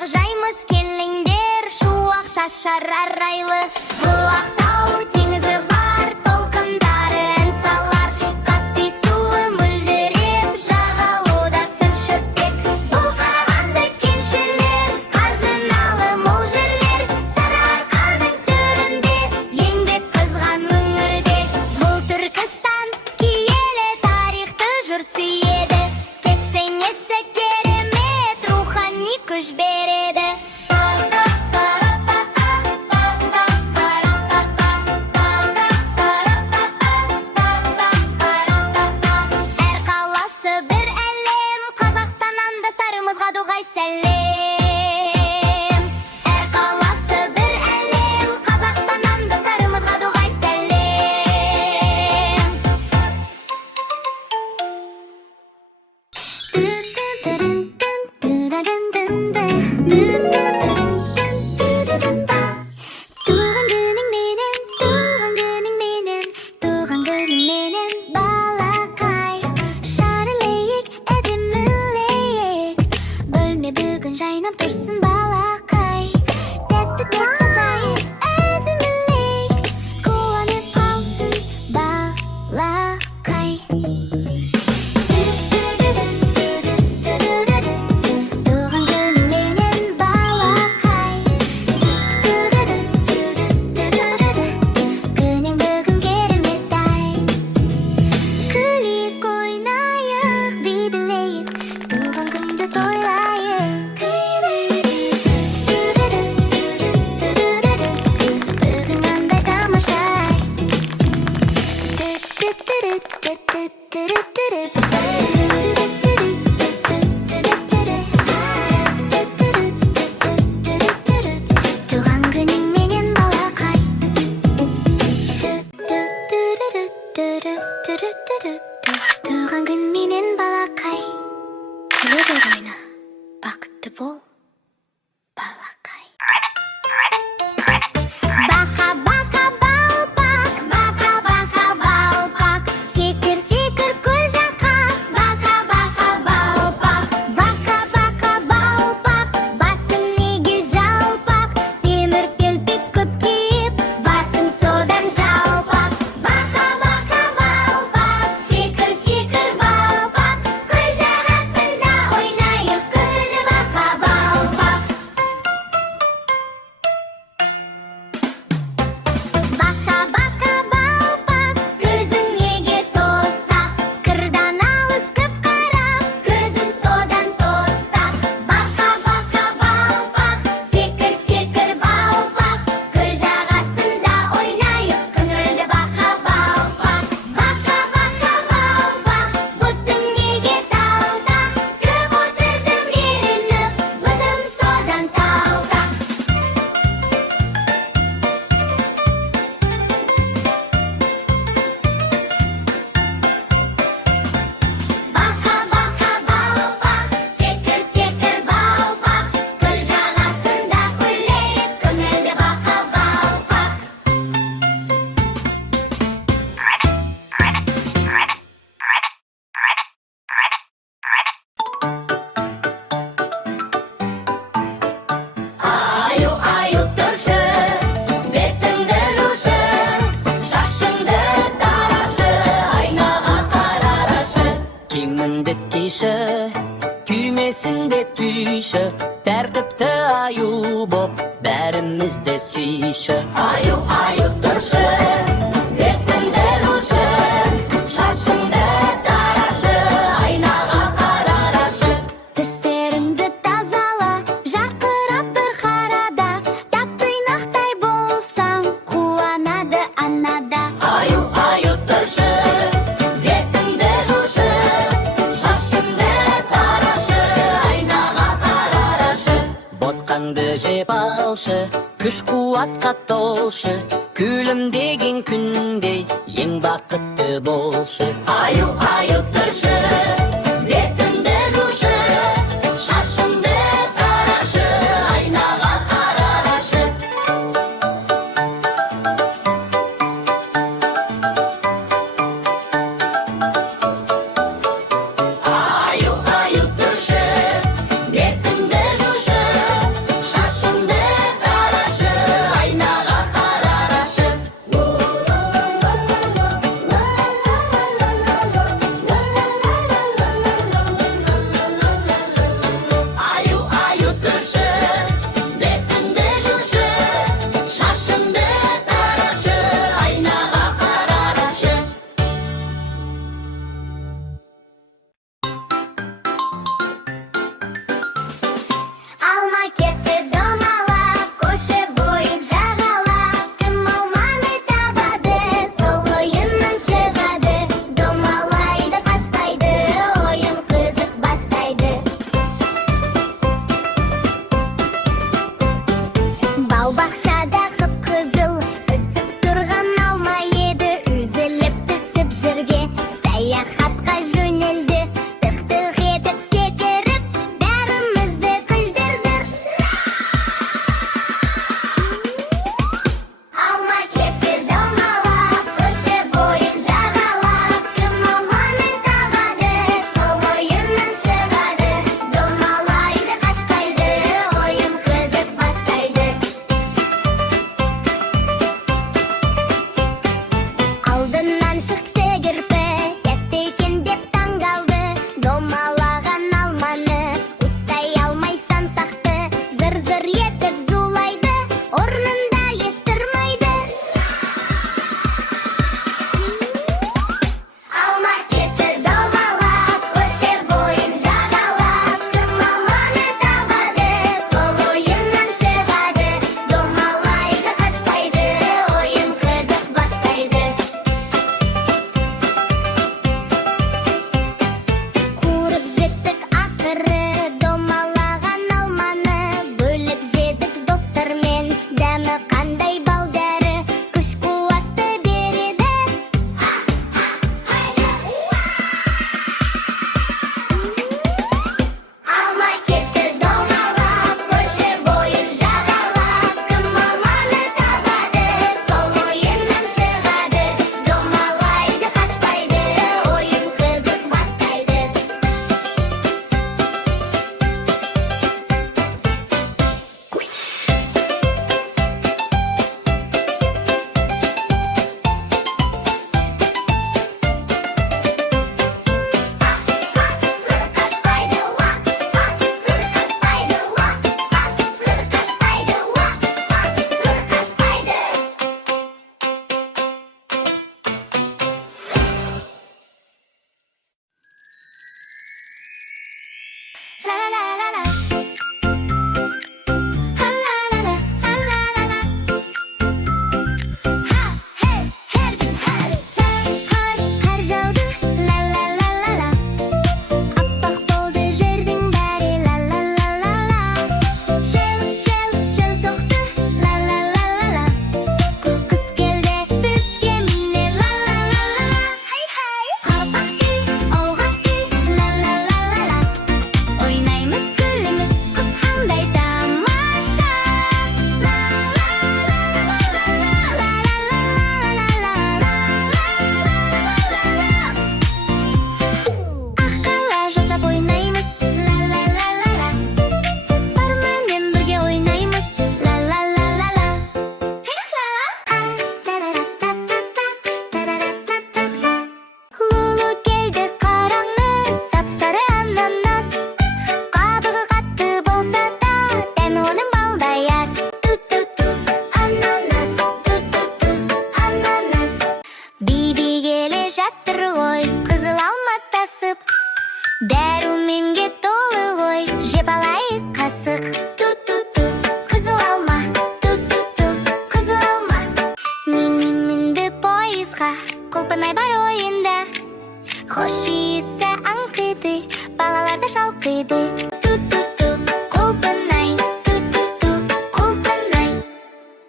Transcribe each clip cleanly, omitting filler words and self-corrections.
Ақ жаймыз келіңдер, шуақ шашар арайлы. Бұлақтау теңізі бар, толқындары ән салар. Каспий суы мөлдіреп, жағалуда сыр шөппек. Бұл Қарағанды кеншілер, қазыналы мол жерлер. Сарыарқаның төрінде, еңбек қызған өңірде. Бұл Түркістан киелі тарихты жұрт сүйеді. Кесенесі керемет, рухани күш береді. Әр қаласы бір әлем, Қазақстаннан достарымызға дұғай сәлем. Әр қаласы бір әлем, Қазақстаннан достарымызға дұғай сәлем. Туған күнің менен балақай, шарылейік, әдемілейік. Бөлме бүгін жайнап тұрсын балақай. Тәтті торт жасайық, әдемілейік. Қуанып қалсын балақай. Туған күнің менен балақай. Күнің бүгін керемет-ай. Күлейік, ойнайық, би билейік, туған күнді тойлайық. Бүгін қандай тамаша-ай. Туған күнің менен балақай. Туған күн менен балақай. Күле бер, ойна, бақытты бол, балақай. Бақа бақа балпақ, бақа бақа балпақ, секір секір көл жаққа. Бақа бақа балпақ, бақа бақа балпақ, басың неге жалпақ? Темір телпек көп киіп, басың содан жалпақ. Бақа бақа балпақ, секір секір балпақ, көл жағасында ойнайық, күлді бақа балпақ. Бақа бақа балпақ, көзің неге тостақ? Қырдан алыс көп қарап, көзің содан тостақ. Бақа бақа балпақ, секір секір балпақ, көл жағасында ойнайық, көңілді бақа балпақ. Бақа бақа балпақ, бұтың неге талтақ? Көп отырдым ерініп, бұтым содан талтақ. Бақа бақа балпақ, секір секір балпақ, көл жағасында күлейік, көңілді бақа балпақ. Аю аю тұршы, бетіңді жушы, шашыңды тарашы, айнаға қарарашы. Киіміңді киші, күймесіңде түйші, тәртіпті аю боп, бәрімізді сүйші. Аю аю тұршы, бетіңді жушы, шашыңды тарашы, айнаға қарарашы. Тістеріңді тазала, жарқырап бір қарада, тап-тұйнақтай болсаң, қуанады анада. Аю тұршы, Бетіңді жушы, шашыңды тарашы, айнаға қарарашы. ботқаңды жеп алшы, күш-қуатқа толшы, күлімдеген күндей ең бақытты болшы. Аю тұршы, бетіңді жушы, шашыңды тарашы, айнаға қарарашы. Аю тұршы, бетіңді жушы,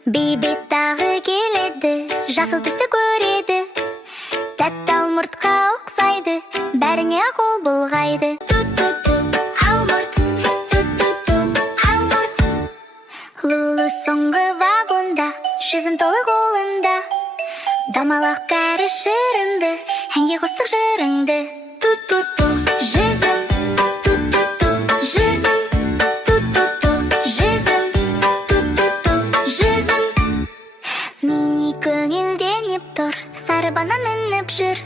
Бейбет тағы келеді, жасыл түсті көреді. Тәтті алмұртқа ұқсайды, бәріне қол бұлғайды. Ту-ту-ту, алмұрт, ту-ту-ту, алмұрт. Лулу соңғы вагонда, жүзім толы қолында. Домалақ кәрі шырынды, әнге қостық жырыңды. Ту-ту-ту, жүзім, ту-ту-ту, жүзім, ту-ту-ту, жүзім, ту-ту-ту, жүзім. Мини көңілденіп тұр, сары банан мініп жүр.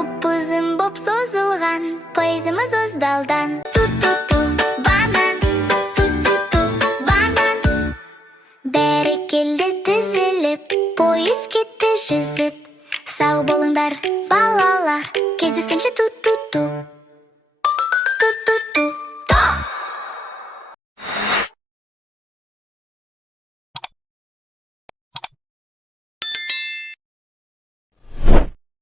Ұп-ұзын боп созылған, поэзиямыз ұздалдан. Ту-ту-ту, банан, ту-ту-ту, банан. Бәрі келді тізіліп, поезд кетті жүзіп. Сау болыңдар, балалар, кездескенше ту-ту-ту.